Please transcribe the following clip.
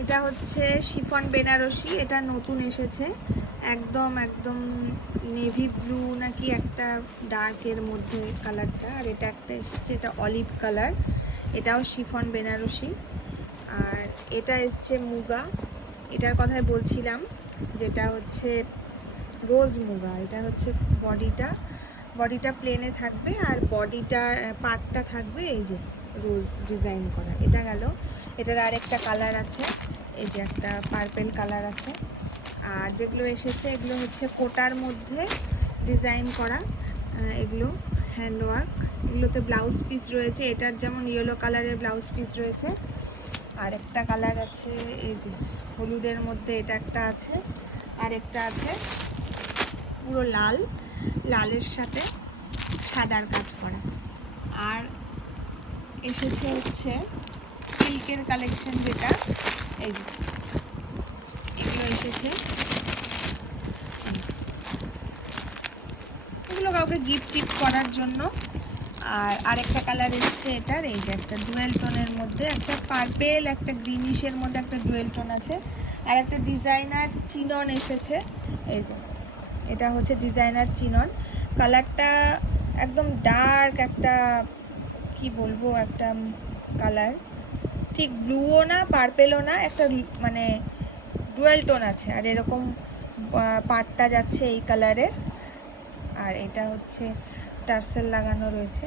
এটা হচ্ছে শিফন বেনারসি, এটা নতুন এসেছে, একদম একদম নেভি ব্লু নাকি একটা ডার্কের মধ্যে কালারটা, আর এটা একটা এসছে এটা অলিভ কালার, এটাও শিফন বেনারসি। আর এটা এসছে মুগা, এটার কথাই বলছিলাম, যেটা হচ্ছে রোজ মুগা। এটা হচ্ছে বডিটা প্লেনে থাকবে আর বডিটা পার্টটা থাকবে এই যে রোজ ডিজাইন করা। এটা গেল। এটার আরেকটা কালার আছে, এই যে একটা পার্পেল কালার আছে। আর যেগুলো এসেছে এগুলো হচ্ছে কোটার মধ্যে ডিজাইন করা, এগুলো হ্যান্ডওয়ার্ক, এগুলোতে ব্লাউজ পিস রয়েছে। এটার যেমন ইয়েলো কালারের ব্লাউজ পিস রয়েছে, আর একটা কালার আছে এই যে হলুদের মধ্যে, এটা একটা আছে, আর একটা আছে পুরো লালের সাথে সাদার কাজ করা। আর এসেছে হচ্ছে সিল্কের কালেকশন, যেটা এই যে এগুলো এসেছে, এগুলো কাউকে গিফট টিফট করার জন্য। আর আরেকটা কালার এসেছে এটার, এই যে একটা ডুয়েল টোনের মধ্যে, একটা পার্পেল একটা গ্রিনিশের মধ্যে একটা ডুয়েল টোন আছে। আর একটা ডিজাইনার চিনন এসেছে, এই যে এটা হচ্ছে ডিজাইনার চিনন। কালারটা একদম ডার্ক একটা, কি বলবো, একটা কালার, ঠিক ব্লুও না পার্পেলও না, একটা মানে ডুয়েল টোন আছে। আর এরকম পাটটা যাচ্ছে এই কালারের। আর এটা হচ্ছে টার্সেল লাগানো রয়েছে।